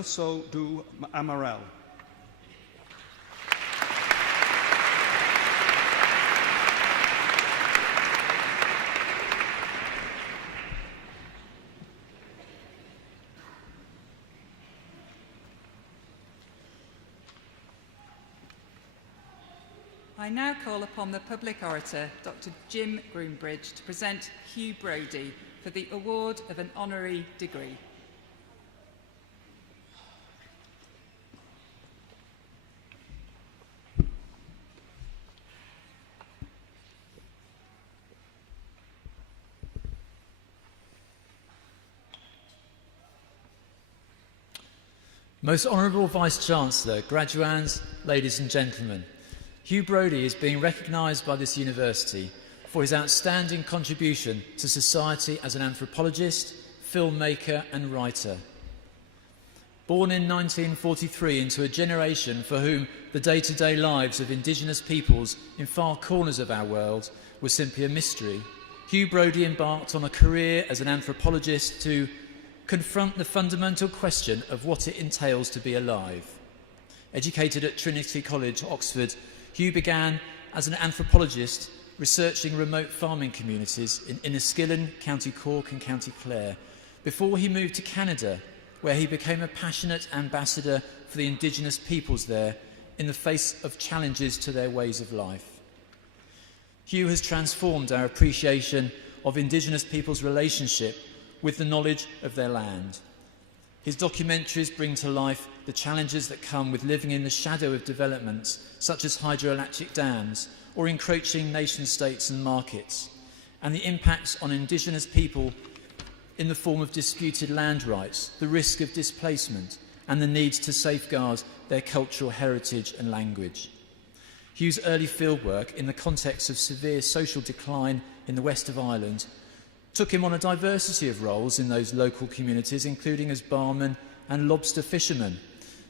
So do Amarel. I now call upon the public orator, Dr. Jim Groombridge, to present Hugh Brody for the award of an honorary degree. Most Honourable Vice-Chancellor, graduands, ladies and gentlemen, Hugh Brody is being recognised by this university for his outstanding contribution to society as an anthropologist, filmmaker and writer. Born in 1943 into a generation for whom the day-to-day lives of Indigenous peoples in far corners of our world were simply a mystery, Hugh Brody embarked on a career as an anthropologist to confront the fundamental question of what it entails to be alive. Educated at Trinity College, Oxford, Hugh began as an anthropologist researching remote farming communities in Inniskillen, County Cork and County Clare, before he moved to Canada, where he became a passionate ambassador for the Indigenous peoples there in the face of challenges to their ways of life. Hugh has transformed our appreciation of Indigenous peoples' relationship with the knowledge of their land. His documentaries bring to life the challenges that come with living in the shadow of developments such as hydroelectric dams or encroaching nation states and markets, and the impacts on Indigenous people in the form of disputed land rights, the risk of displacement, and the need to safeguard their cultural heritage and language. Hugh's early fieldwork in the context of severe social decline in the west of Ireland took him on a diversity of roles in those local communities, including as barman and lobster fisherman,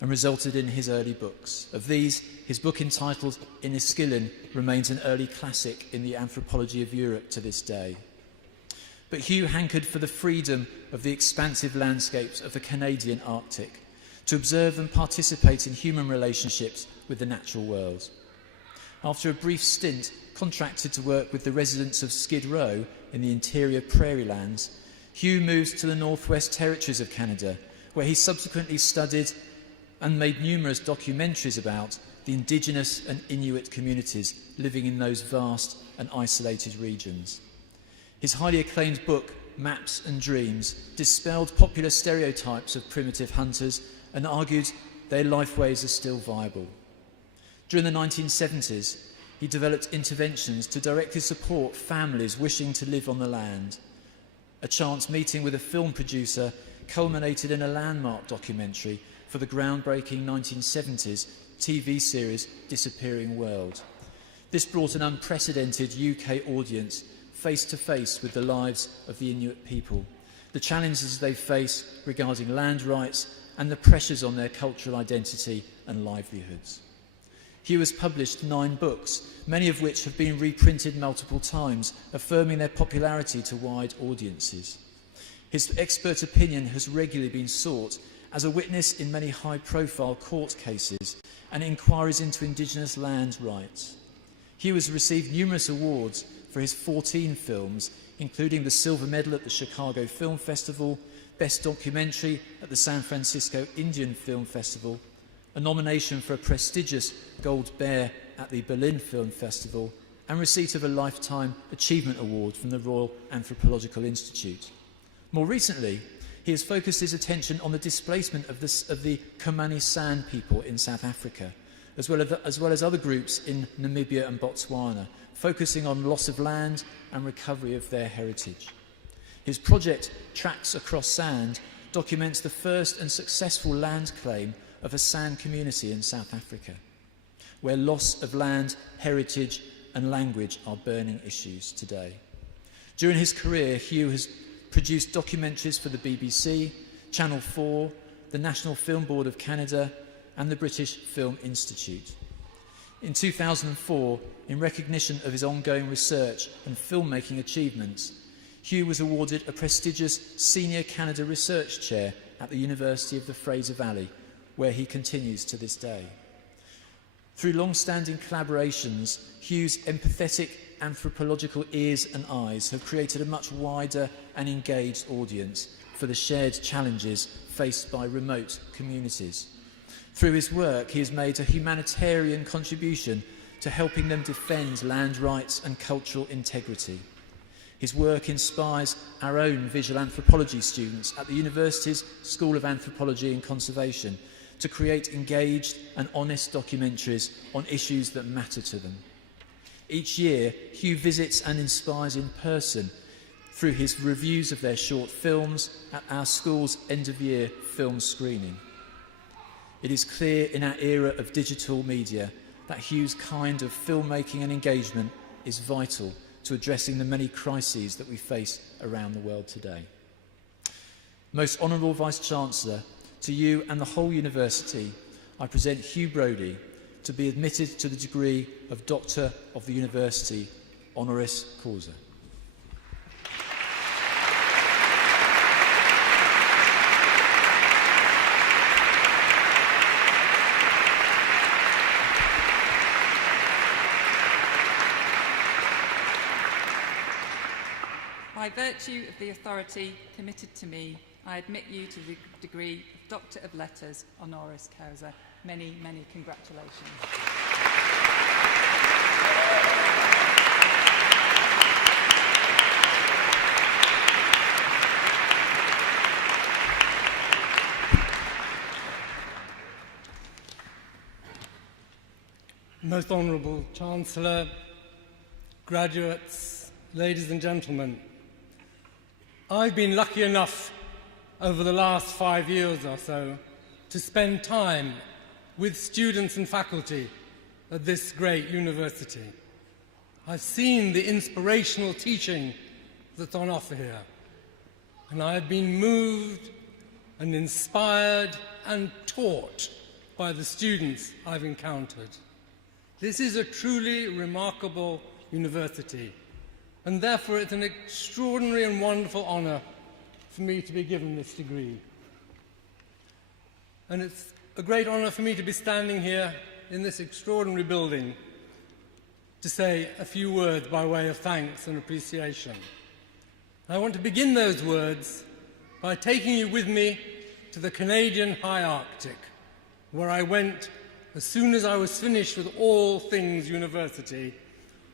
and resulted in his early books. Of these, his book entitled Inniskillen remains an early classic in the anthropology of Europe to this day. But Hugh hankered for the freedom of the expansive landscapes of the Canadian Arctic, to observe and participate in human relationships with the natural world. After a brief stint contracted to work with the residents of Skid Row in the interior prairie lands, Hugh moves to the Northwest Territories of Canada, where he subsequently studied and made numerous documentaries about the Indigenous and Inuit communities living in those vast and isolated regions. His highly acclaimed book, Maps and Dreams, dispelled popular stereotypes of primitive hunters and argued their lifeways are still viable. During the 1970s, he developed interventions to directly support families wishing to live on the land. A chance meeting with a film producer culminated in a landmark documentary for the groundbreaking 1970s TV series Disappearing World. This brought an unprecedented UK audience face to face with the lives of the Inuit people, the challenges they face regarding land rights and the pressures on their cultural identity and livelihoods. Hugh has published 9 books, many of which have been reprinted multiple times, affirming their popularity to wide audiences. His expert opinion has regularly been sought as a witness in many high-profile court cases and inquiries into Indigenous land rights. Hugh has received numerous awards for his 14 films, including the Silver Medal at the Chicago Film Festival, Best Documentary at the San Francisco Indian Film Festival, a nomination for a prestigious Gold Bear at the Berlin Film Festival, and receipt of a Lifetime Achievement Award from the Royal Anthropological Institute. More recently, he has focused his attention on the displacement of the Komani San people in South Africa, as well as other groups in Namibia and Botswana, focusing on loss of land and recovery of their heritage. His project, Tracks Across Sand, documents the first and successful land claim of a San community in South Africa, where loss of land, heritage and language are burning issues today. During his career, Hugh has produced documentaries for the BBC, Channel 4, the National Film Board of Canada and the British Film Institute. In 2004, in recognition of his ongoing research and filmmaking achievements, Hugh was awarded a prestigious Senior Canada Research Chair at the University of the Fraser Valley, where he continues to this day. Through long-standing collaborations, Hugh's empathetic anthropological ears and eyes have created a much wider and engaged audience for the shared challenges faced by remote communities. Through his work, he has made a humanitarian contribution to helping them defend land rights and cultural integrity. His work inspires our own visual anthropology students at the university's School of Anthropology and Conservation to create engaged and honest documentaries on issues that matter to them. Each year, Hugh visits and inspires in person through his reviews of their short films at our school's end-of-year film screening. It is clear in our era of digital media that Hugh's kind of filmmaking and engagement is vital to addressing the many crises that we face around the world today. Most Honourable Vice-Chancellor, to you and the whole university, I present Hugh Brody to be admitted to the degree of Doctor of the University, honoris causa. By virtue of the authority committed to me, I admit you to the degree of Doctor of Letters, honoris causa. Many, many congratulations. Most Honourable Chancellor, graduates, ladies and gentlemen, I've been lucky enough over the last 5 years or so to spend time with students and faculty at this great university. I've seen the inspirational teaching that's on offer here, and I have been moved and inspired and taught by the students I've encountered. This is a truly remarkable university, and therefore it's an extraordinary and wonderful honour for me to be given this degree. And it's a great honour for me to be standing here in this extraordinary building to say a few words by way of thanks and appreciation. I want to begin those words by taking you with me to the Canadian High Arctic, where I went as soon as I was finished with all things university.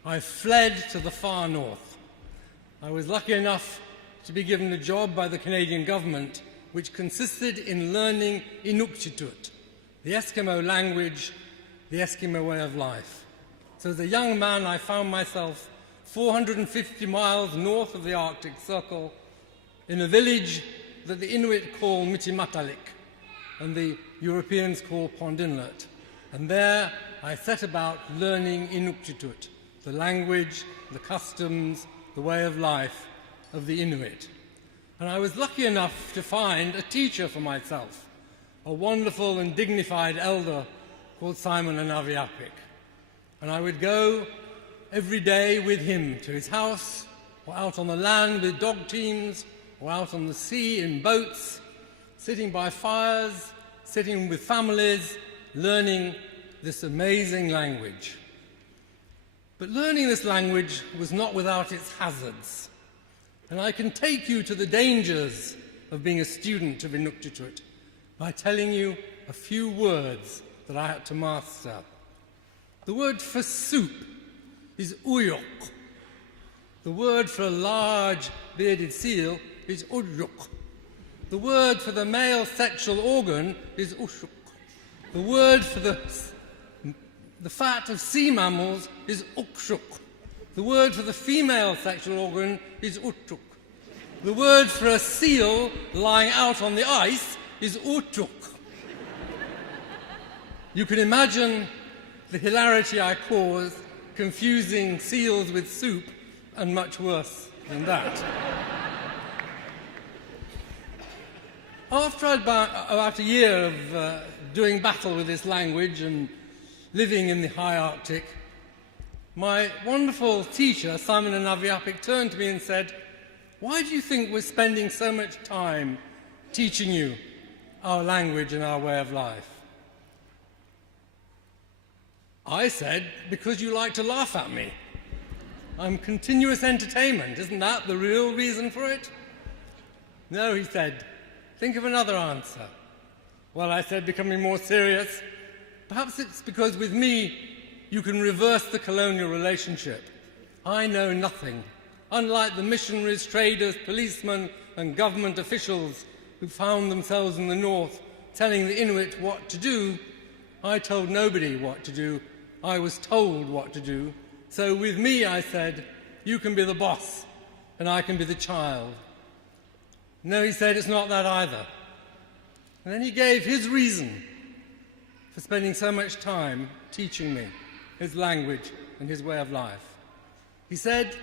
I fled to the far north. I was lucky enough to be given a job by the Canadian government which consisted in learning Inuktitut, the Eskimo language, the Eskimo way of life. So as a young man, I found myself 450 miles north of the Arctic Circle in a village that the Inuit call Mitimatalik and the Europeans call Pond Inlet. And there I set about learning Inuktitut, the language, the customs, the way of life of the Inuit. And I was lucky enough to find a teacher for myself, a wonderful and dignified elder called Simon Anaviapik. And I would go every day with him to his house, or out on the land with dog teams, or out on the sea in boats, sitting by fires, sitting with families, learning this amazing language. But learning this language was not without its hazards. And I can take you to the dangers of being a student of Inuktitut by telling you a few words that I had to master. The word for soup is uyok. The word for a large bearded seal is uryuk. The word for the male sexual organ is ushuk. The word for the fat of sea mammals is ukshuk. The word for the female sexual organ is utuk. The word for a seal lying out on the ice is utuk. You can imagine the hilarity I caused confusing seals with soup, and much worse than that. After about a year of doing battle with this language and living in the high Arctic, my wonderful teacher, Simon Anaviapik, turned to me and said, "Why do you think we're spending so much time teaching you our language and our way of life? I said, because you like to laugh at me. I'm continuous entertainment. Isn't that the real reason for it? No, he said, think of another answer. Well, I said, becoming more serious, perhaps it's because with me you can reverse the colonial relationship. I know nothing. Unlike the missionaries, traders, policemen, and government officials who found themselves in the north telling the Inuit what to do, I told nobody what to do. I was told what to do. So with me, I said, you can be the boss, and I can be the child. No, he said, it's not that either. And then he gave his reason for spending so much time teaching me his language and his way of life. He said,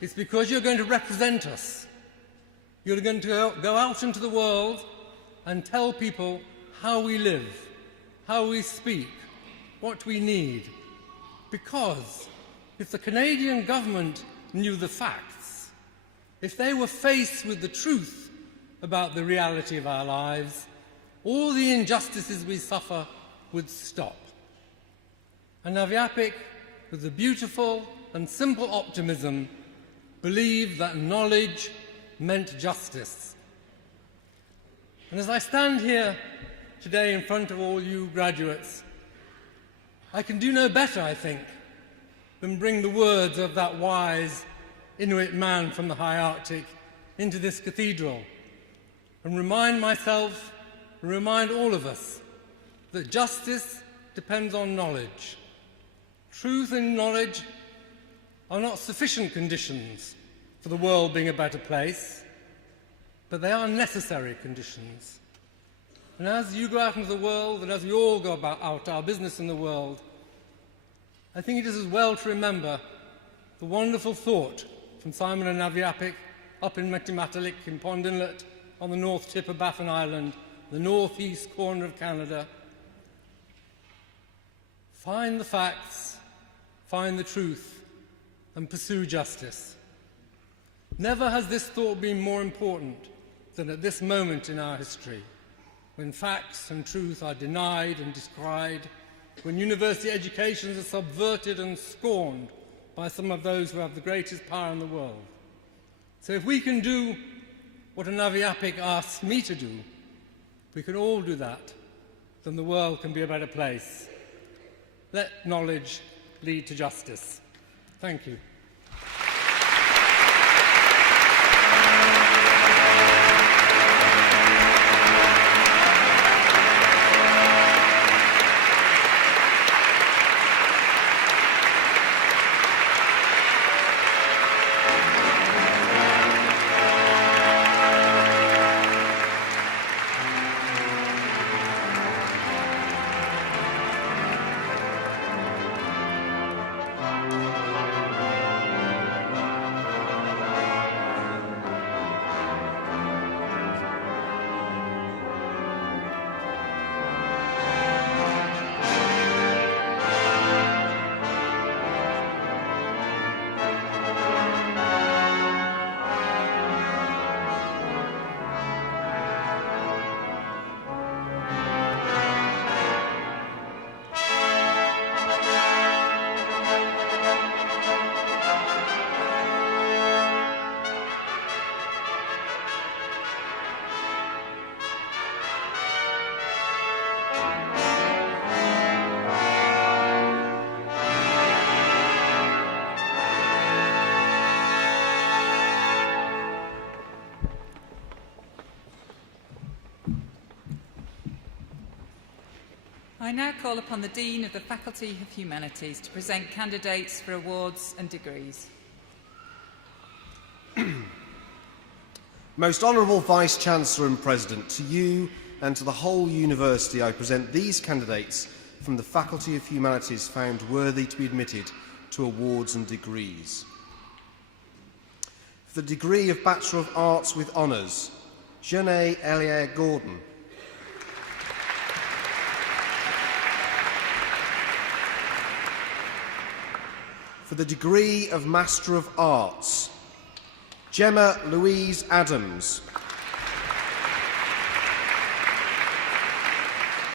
it's because you're going to represent us. You're going to go out into the world and tell people how we live, how we speak, what we need. Because if the Canadian government knew the facts, if they were faced with the truth about the reality of our lives, all the injustices we suffer would stop. And Naviapik, with a beautiful and simple optimism, believed that knowledge meant justice. And as I stand here today in front of all you graduates, I can do no better, I think, than bring the words of that wise Inuit man from the high Arctic into this cathedral and remind myself and remind all of us that justice depends on knowledge. Truth and knowledge are not sufficient conditions for the world being a better place, but they are necessary conditions. And as you go out into the world, and as we all go about our business in the world, I think it is as well to remember the wonderful thought from Simon and Naviapik up in Metimatalik in Pond Inlet on the north tip of Baffin Island, the northeast corner of Canada. Find the facts, find the truth, and pursue justice. Never has this thought been more important than at this moment in our history, when facts and truth are denied and decried, when university educations are subverted and scorned by some of those who have the greatest power in the world. So if we can do what a Naviapik asked me to do, we can all do that, then the world can be a better place. Let knowledge lead to justice. Thank you. I now call upon the Dean of the Faculty of Humanities to present candidates for awards and degrees. Most Honourable Vice-Chancellor and President, to you and to the whole University I present these candidates from the Faculty of Humanities found worthy to be admitted to awards and degrees. For the degree of Bachelor of Arts with Honours, Jeanne Elier Gordon. For the degree of Master of Arts, Gemma Louise Adams.